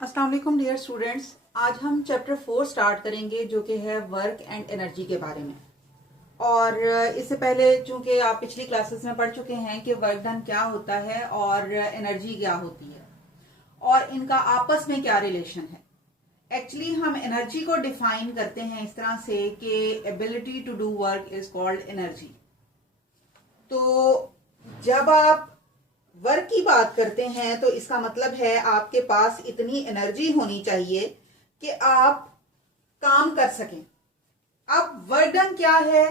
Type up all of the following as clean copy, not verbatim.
अस्सलाम वालेकुम dear students. आज हम चैप्टर 4 स्टार्ट करेंगे जो कि है वर्क एंड एनर्जी के बारे में। और इससे पहले चूंकि आप पिछली क्लासेस में पढ़ चुके हैं कि वर्क डन क्या होता है और एनर्जी क्या होती है और इनका आपस में क्या रिलेशन है। एक्चुअली हम एनर्जी को डिफाइन करते हैं इस तरह से कि ability to do work is called energy. तो जब आप वर्क की बात करते हैं तो इसका मतलब है आपके पास इतनी एनर्जी होनी चाहिए कि आप काम कर सकें। अब वर्क डन क्या है,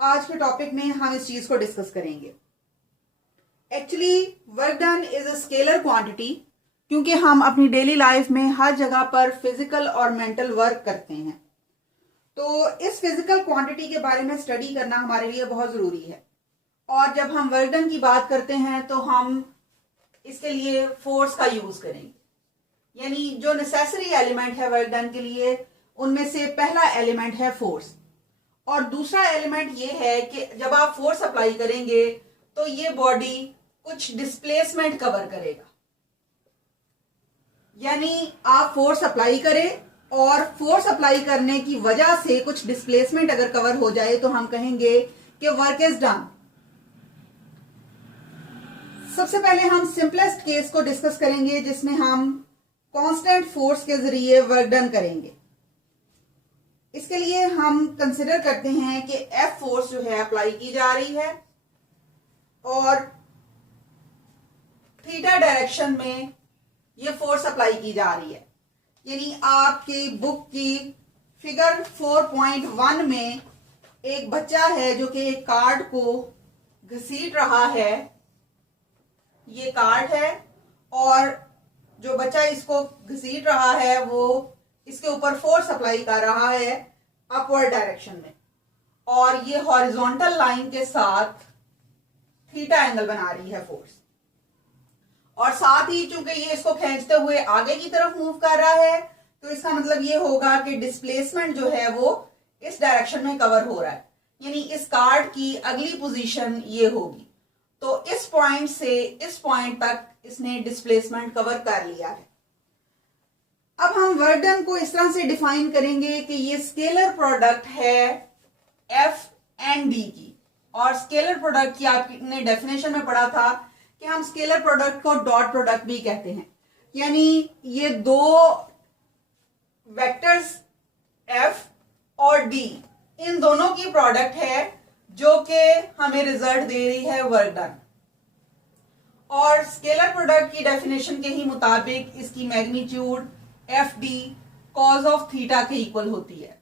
आज के टॉपिक में हम इस चीज को डिस्कस करेंगे। Actually work done is a scalar quantity, क्योंकि हम अपनी डेली लाइफ में हर जगह पर फिजिकल और मेंटल वर्क करते हैं। तो इस फिजिकल क्वांटिटी के बारे में स्टडी करना हमारे लिए बहुत जरूरी है। और जब हम वर्क डन की बात करते हैं तो हम इसके लिए फोर्स का यूज करेंगे, यानी जो नेसेसरी एलिमेंट है वर्क डन के लिए उनमें से पहला एलिमेंट है फोर्स। और दूसरा एलिमेंट ये है कि जब आप फोर्स अप्लाई करेंगे तो ये बॉडी कुछ डिस्प्लेसमेंट कवर करेगा, यानी आप फोर्स अप्लाई करें और फोर्स अप्लाई करने की वजह से कुछ डिस्प्लेसमेंट अगर कवर हो जाए तो हम कहेंगे कि वर्क इज डन। सबसे पहले हम सिंपलेस्ट केस को डिस्कस करेंगे जिसमें हम कांस्टेंट फोर्स के जरिए वर्क डन करेंगे। इसके लिए हम कंसिडर करते हैं कि एफ फोर्स जो है अप्लाई की जा रही है और थीटा डायरेक्शन में ये फोर्स अप्लाई की जा रही है। यानी आपकी बुक की फिगर 4.1 में एक बच्चा है जो कि एक कार्ड को घसीट रहा है। ये कार्ड है और जो बच्चा इसको घसीट रहा है वो इसके ऊपर फोर्स अप्लाई कर रहा है अपवर्ड डायरेक्शन में, और ये हॉरिजॉन्टल लाइन के साथ थीटा एंगल बना रही है फोर्स। और साथ ही चूंकि ये इसको खींचते हुए आगे की तरफ मूव कर रहा है तो इसका मतलब ये होगा कि डिस्प्लेसमेंट जो है वो इस डायरेक्शन में कवर हो रहा है, यानी इस कार्ड की अगली पोजीशन ये होगी। तो इस पॉइंट से इस पॉइंट तक इसने डिस्प्लेसमेंट कवर कर लिया है। अब हम वर्क डन को इस तरह से डिफाइन करेंगे कि ये स्केलर प्रोडक्ट है एफ एंड डी की। और स्केलर प्रोडक्ट की आपने डेफिनेशन में पढ़ा था कि हम scalar product co dot product भी कहते हैं, यानी ये दो वेक्टर्स एफ और डी, इन दोनों की प्रोडक्ट है जो कि हमें रिजल्ट दे रही है वर्क डन। और स्केलर प्रोडक्ट की डेफिनेशन के ही मुताबिक इसकी magnitude F D cause of theta के इक्वल होती है।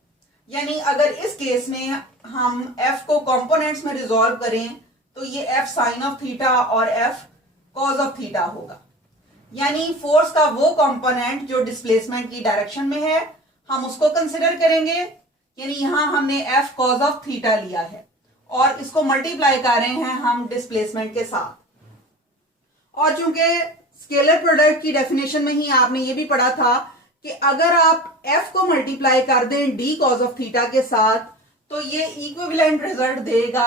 यानी अगर इस केस में हम एफ को कंपोनेंट्स में रिजॉल्व करें तो ये एफ साइन ऑफ थीटा और एफ कॉज ऑफ थीटा होगा। यानी फोर्स का वो कंपोनेंट जो डिस्प्लेसमेंट की डायरेक्शन में है हम उसको कंसिडर करेंगे, यानी यहां हमने एफ कॉज ऑफ थीटा लिया है और इसको मल्टीप्लाई कर रहे हैं हम डिस्प्लेसमेंट के साथ। और चूंकि स्केलर प्रोडक्ट की डेफिनेशन में ही आपने ये भी पढ़ा था कि अगर आप एफ को मल्टीप्लाई कर दें डी कॉज ऑफ थीटा के साथ तो ये इक्विवेलेंट रिजल्ट देगा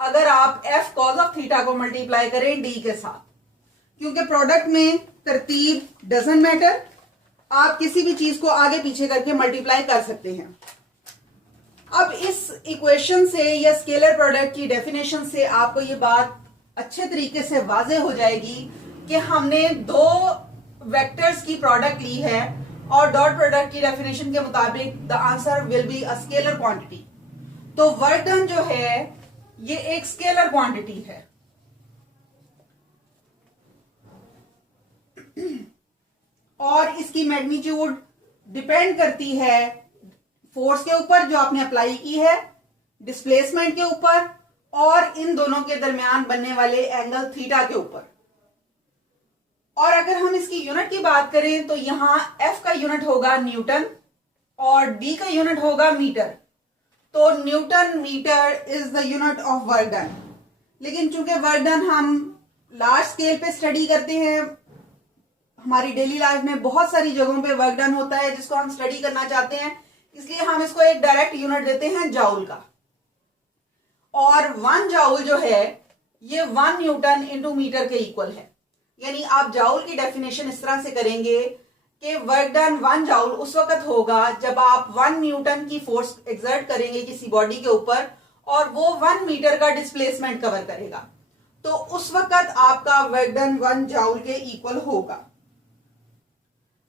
अगर आप एफ कॉज ऑफ थीटा को मल्टीप्लाई करें डी के साथ, क्योंकि प्रोडक्ट में तरतीब डजंट मैटर, आप किसी भी चीज को आगे पीछे करके मल्टीप्लाई कर सकते हैं। अब इस इक्वेशन से या स्केलर प्रोडक्ट की डेफिनेशन से आपको ये बात अच्छे तरीके से वाज़ेह हो जाएगी कि हमने दो वेक्टर्स की प्रोडक्ट ली है और डॉट प्रोडक्ट की डेफिनेशन के मुताबिक the answer will be a scalar quantity. तो वर्क डन जो है ये एक स्केलर क्वांटिटी है। और इसकी मैग्नीट्यूड डिपेंड करती है फोर्स के ऊपर जो आपने अप्लाई की है, डिस्प्लेसमेंट के ऊपर और इन दोनों के दरमियान बनने वाले एंगल थीटा के ऊपर। और अगर हम इसकी यूनिट की बात करें तो यहां एफ का यूनिट होगा न्यूटन और डी का यूनिट होगा मीटर। तो newton metre is the unit of work done. लेकिन चूंकि वर्क डन हम लार्ज स्केल पे स्टडी करते हैं, हमारी डेली लाइफ में बहुत सारी जगहों पे वर्क डन होता है जिसको हम स्टडी करना चाहते हैं, इसलिए हम इसको एक डायरेक्ट यूनिट देते हैं जाउल का। और 1 जाउल जो है ये 1 न्यूटन इंटू मीटर के इक्वल है। यानी आप जाउल की डेफिनेशन इस तरह से करेंगे, कि वर्क डन 1 जूल उस वक्त होगा जब आप 1 न्यूटन की फोर्स एक्सर्ट करेंगे किसी बॉडी के ऊपर और वो 1 मीटर का डिस्प्लेसमेंट कवर करेगा, तो उस वक्त आपका वर्क डन 1 जूल के इक्वल होगा।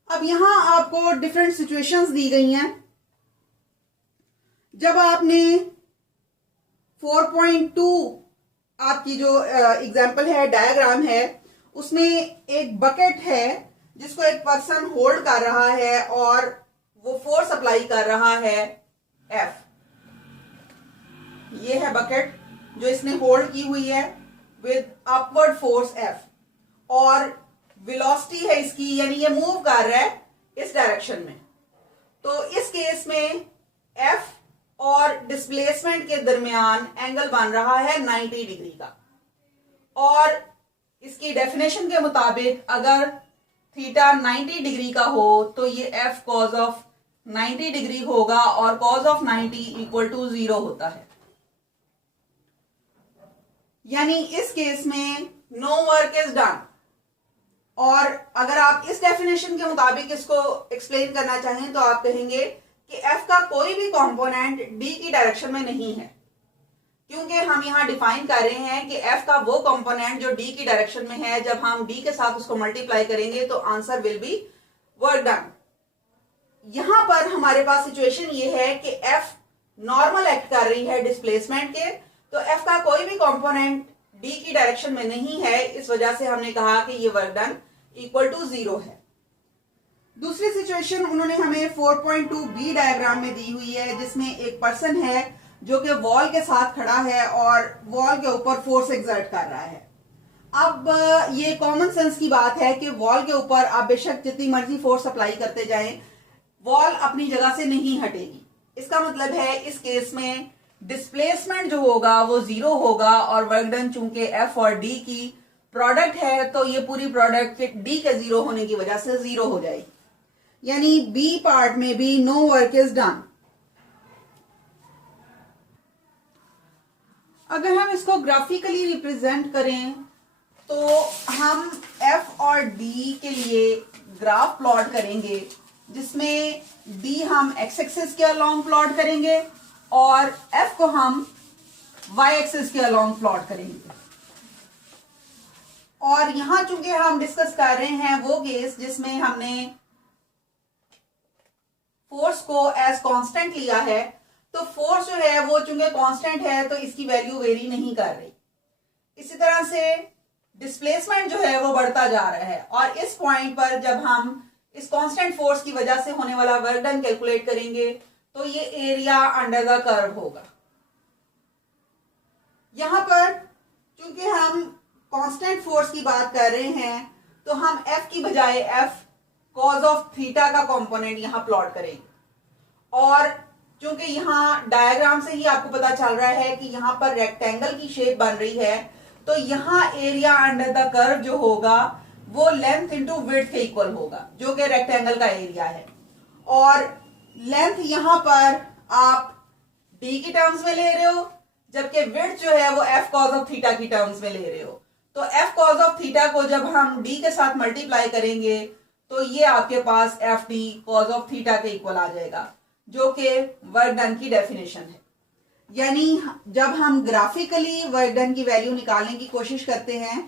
अब यहां आपको डिफरेंट सिचुएशंस दी गई हैं। जब आपने 4.2 आपकी जो एग्जाम्पल है, डायग्राम है, उसमें एक बकेट है जिसको एक पर्सन होल्ड कर रहा है और वो फोर्स अप्लाई कर रहा है F। ये है बकेट जो इसने होल्ड की हुई है विद अपवर्ड फोर्स F और वेलोसिटी है इसकी, यानी ये मूव कर रहा है इस डायरेक्शन में। तो इस केस में F और डिस्प्लेसमेंट के दरमियान एंगल बन रहा है 90 डिग्री का, और इसकी डेफिनेशन के मुताबिक अगर थीटा 90 डिग्री का हो तो ये F कॉज ऑफ 90 डिग्री होगा और कॉज ऑफ 90 इक्वल टू 0 होता है। यानी इस केस में नो वर्क इज डन। और अगर आप इस डेफिनेशन के मुताबिक इसको एक्सप्लेन करना चाहें तो आप कहेंगे कि F का कोई भी कंपोनेंट D की डायरेक्शन में नहीं है, क्योंकि हम यहां डिफाइन कर रहे हैं कि F का वो कंपोनेंट जो D की डायरेक्शन में है, जब हम D के साथ उसको मल्टीप्लाई करेंगे तो answer will be work done. यहां पर हमारे पास सिचुएशन ये है कि F नॉर्मल एक्ट कर रही है डिस्प्लेसमेंट के, तो F का कोई भी कंपोनेंट D की डायरेक्शन में नहीं है, इस वजह से हमने कहा कि ये वर्क डन इक्वल टू 0 है। दूसरी सिचुएशन उन्होंने हमें 4.2 बी डायग्राम में दी हुई है, जिसमें एक पर्सन है जो कि वॉल के साथ खड़ा है और वॉल के ऊपर फोर्स एक्सर्ट कर रहा है। अब ये कॉमन सेंस की बात है कि वॉल के ऊपर आप बेशक जितनी मर्जी फोर्स अप्लाई करते जाएं, वॉल अपनी जगह से नहीं हटेगी। इसका मतलब है इस केस में डिस्प्लेसमेंट जो होगा वो 0 होगा और वर्क डन चूंकि F और D की प्रोडक्ट है तो ये पूरी प्रोडक्ट D के 0 होने की वजह से 0 हो जाएगी। यानी बी पार्ट में भी नो वर्क इज डन। अगर हम इसको ग्राफिकली रिप्रेजेंट करें तो हम F और D के लिए ग्राफ प्लॉट करेंगे, जिसमें D हम x एक्सिस के अलोंग प्लॉट करेंगे और F को हम y एक्सिस के अलोंग प्लॉट करेंगे। और यहां चूंकि हम डिस्कस कर रहे हैं वो केस जिसमें हमने फोर्स को एज कांस्टेंट लिया है, तो फोर्स जो है वो चूंकि कांस्टेंट है तो इसकी वैल्यू वेरी नहीं कर रही। इसी तरह से डिस्प्लेसमेंट जो है वो बढ़ता जा रहा है और इस पॉइंट पर जब हम इस कांस्टेंट फोर्स की वजह से होने वाला वर्क डन कैलकुलेट करेंगे तो ये एरिया अंडर द कर्व होगा। यहां पर चूंकि हम कांस्टेंट फोर्स की बात कर रहे हैं तो हम F की बजाय F कॉज ऑफ थीटा का कंपोनेंट यहां प्लॉट करेंगे। और चूंकि यहां डायग्राम से ही आपको पता चल रहा है कि यहां पर रेक्टेंगल की शेप बन रही है, तो यहां एरिया अंडर द कर्व जो होगा वो लेंथ इंटू विड्थ के इक्वल होगा, जो कि रेक्टेंगल का एरिया है। और लेंथ यहां पर आप D की टर्म्स में ले रहे हो, जबकि विड्थ जो है वो F कॉज ऑफ थीटा की टर्म्स में ले रहे हो। तो F कॉज ऑफ थीटा को जब हम D के साथ मल्टीप्लाई करेंगे तो ये आपके पास FD कॉज ऑफ थीटा के इक्वल आ जाएगा, जो कि वर्क डन की डेफिनेशन है। यानी जब हम ग्राफिकली वर्क डन की वैल्यू निकालने की कोशिश करते हैं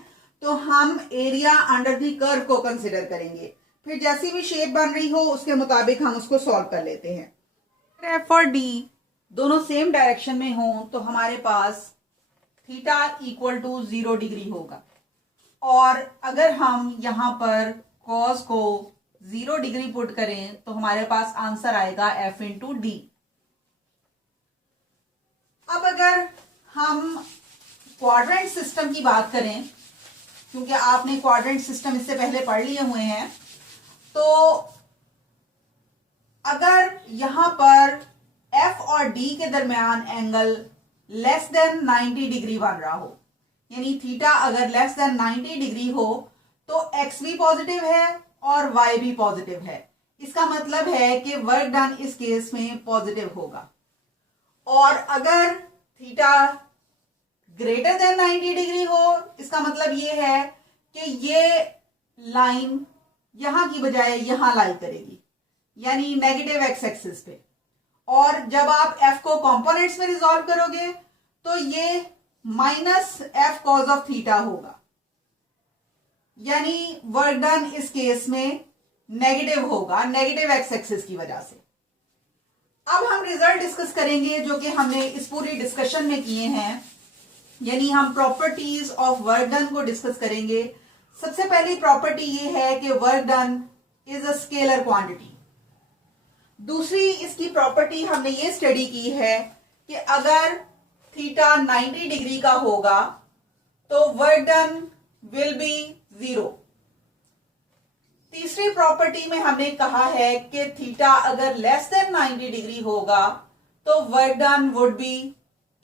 तो हम एरिया अंडर द कर्व को कंसिडर करेंगे, फिर जैसी भी शेप बन रही हो उसके मुताबिक हम उसको सॉल्व कर लेते हैं। F और D दोनों सेम डायरेक्शन में हो तो हमारे पास थीटा इक्वल टू 0 डिग्री होगा, और अगर हम यहां पर कॉस को 0 डिग्री पुट करें तो हमारे पास आंसर आएगा F इंटू डी। अब अगर हम क्वाड्रेंट सिस्टम की बात करें, क्योंकि आपने क्वाड्रेंट सिस्टम इससे पहले पढ़ लिए हुए हैं, तो अगर यहां पर F और D के दरमियान एंगल लेस देन 90 डिग्री बन रहा हो, यानी थीटा अगर लेस देन 90 डिग्री हो तो x भी पॉजिटिव है और y भी पॉजिटिव है। इसका मतलब है कि वर्क डन इस केस में पॉजिटिव होगा। और अगर थीटा ग्रेटर देन 90 डिग्री हो, इसका मतलब ये है कि ये लाइन यहां की बजाय यहां लाई करेगी, यानी नेगेटिव एक्स एक्सिस पे। और जब आप एफ को कंपोनेंट्स में रिजॉल्व करोगे तो ये minus F cause of theta होगा, यानी वर्क डन इस केस में नेगेटिव होगा, नेगेटिव एक्स एक्सिस की वजह से। अब हम रिजल्ट डिस्कस करेंगे जो कि हमने इस पूरी डिस्कशन में किए हैं, यानी हम प्रॉपर्टीज ऑफ वर्क डन को डिस्कस करेंगे। सबसे पहली प्रॉपर्टी ये है कि work done is a scalar quantity. दूसरी इसकी प्रॉपर्टी हमने ये स्टडी की है कि अगर थीटा 90 डिग्री का होगा तो वर्क डन विल बी 0। तीसरी प्रॉपर्टी में हमने कहा है कि थीटा अगर लेस देन 90 डिग्री होगा तो work done would be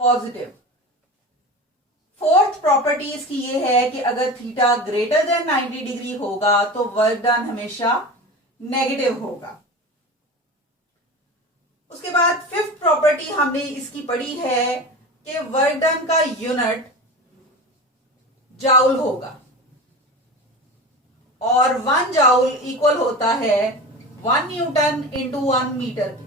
positive. Fourth property इसकी ये है कि अगर थीटा ग्रेटर देन 90 डिग्री होगा तो वर्क डन हमेशा नेगेटिव होगा। उसके बाद फिफ्थ प्रॉपर्टी हमने इसकी पढ़ी है कि वर्क डन का यूनिट जाउल होगा और 1 जाउल इक्वल होता है 1 न्यूटन इंटू 1 मीटर के।